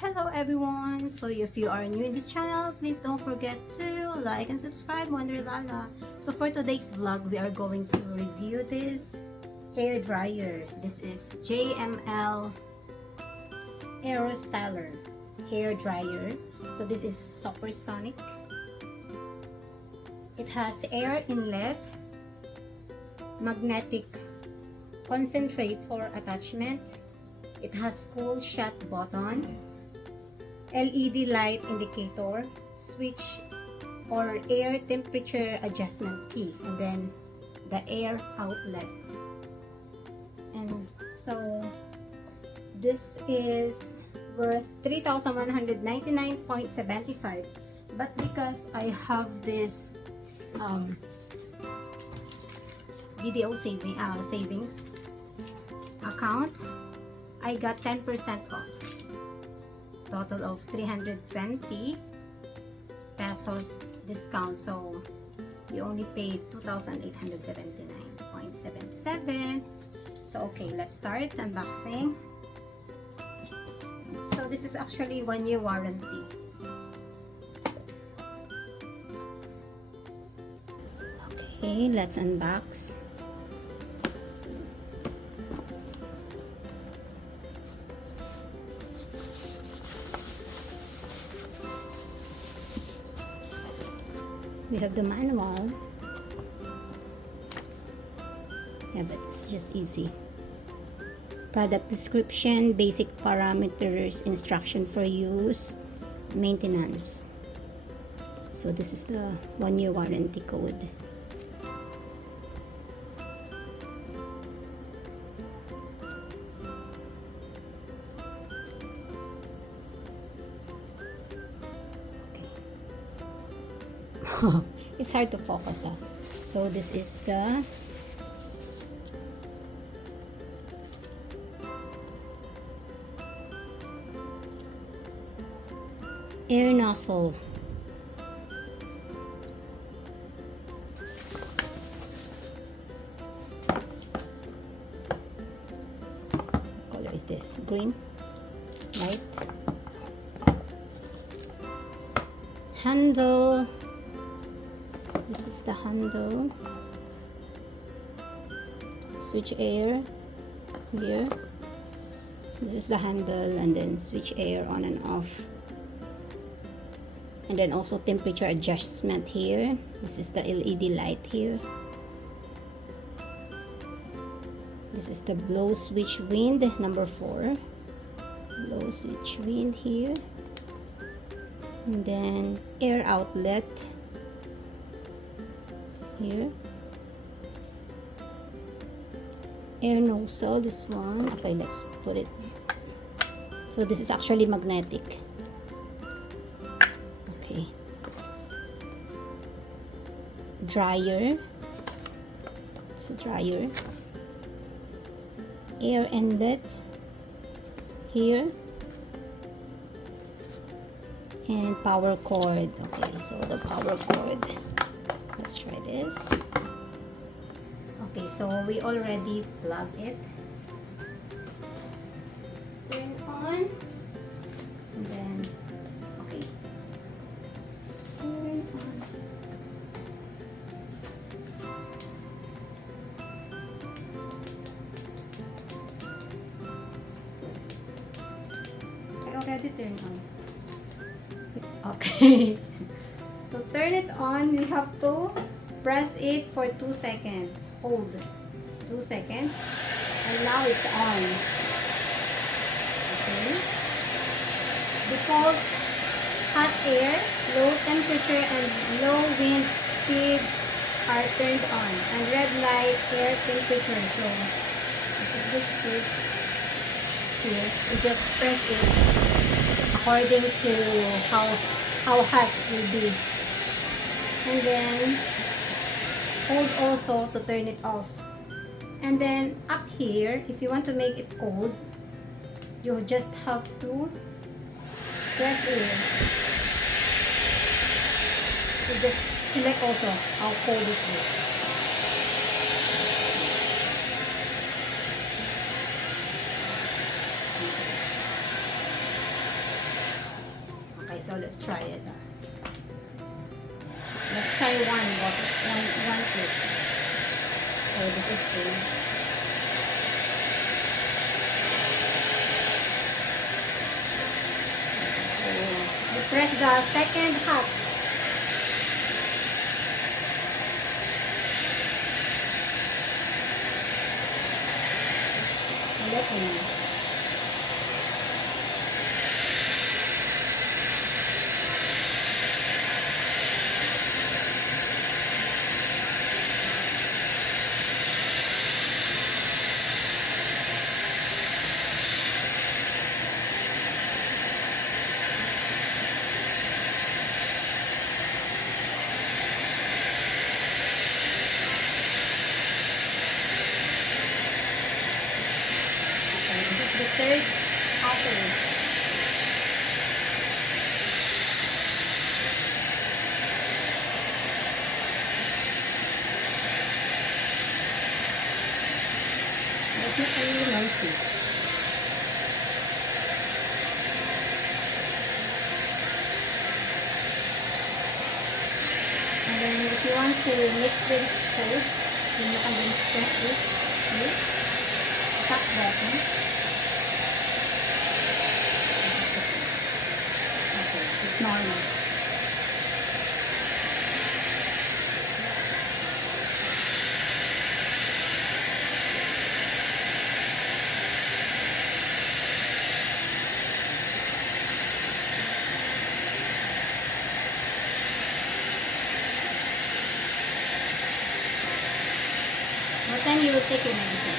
Hello everyone! So if you are new in this channel, please don't forget to like and subscribe, Wonderlala. So for today's vlog, we are going to review this hair dryer. This is JML Aerostyler hair dryer. So this is supersonic. It has air inlet, magnetic concentrator attachment. It has cool shut button, LED light indicator, switch or air temperature adjustment key, and then the air outlet. And so this is worth 3,199.75, but because I have this BDO savings account, I got 10% off. Total of 320 pesos discount, so you only paid 2,879.77. So okay, let's start unboxing. So this is actually 1-year warranty. Okay, let's unbox. We have the manual. Yeah, but it's just easy. Product description, basic parameters, instruction for use, maintenance. So this is the 1-year warranty code. It's hard to focus. So this is the air nozzle. What color is this? Green? White? Handle. This is the handle. Switch air here. This is the handle, and then switch air on and off. And then also temperature adjustment here. This is the LED light here. This is the blow switch wind number 4. Blow switch wind here. And then air outlet here. Air nozzle, this one. Okay, let's put it. So this is actually magnetic. Okay. Dryer. It's a dryer. Air inlet here. And power cord. Okay, so the power cord. Let's try this. Okay, so we already plugged it. Turn on. And then, okay. Turn on. I already turned on. Okay. To turn it on, we have to press it for 2 seconds. Hold 2 seconds. And now it's on. Okay. Default hot air, low temperature, and low wind speed are turned on. And red light, air temperature. So, this is the speed here. You just press it according to how hot it will be. And then hold also to turn it off. And then up here, if you want to make it cold, you just have to press it. So just select also how cold is it. Okay, so let's try it. Let's try one clip. So this is A. So you press the second hat. Let me know. The third pattern. Let me show you nicely. And then if you want to mix this code, then you can just press it. Okay? Top button. It's normal. But then you will take your medicine.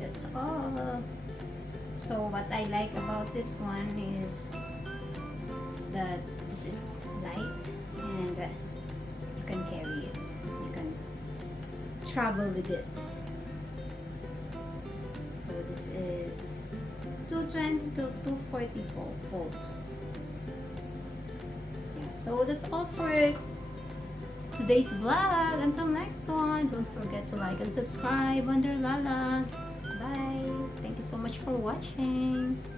That's all. So what I like about this one is that this is light and you can carry it. You can travel with this. So this is 220 to 240 volts. Yeah, so that's all for today's vlog. Until next one, don't forget to like and subscribe under Lala. Bye. Thank you so much. so much for watching.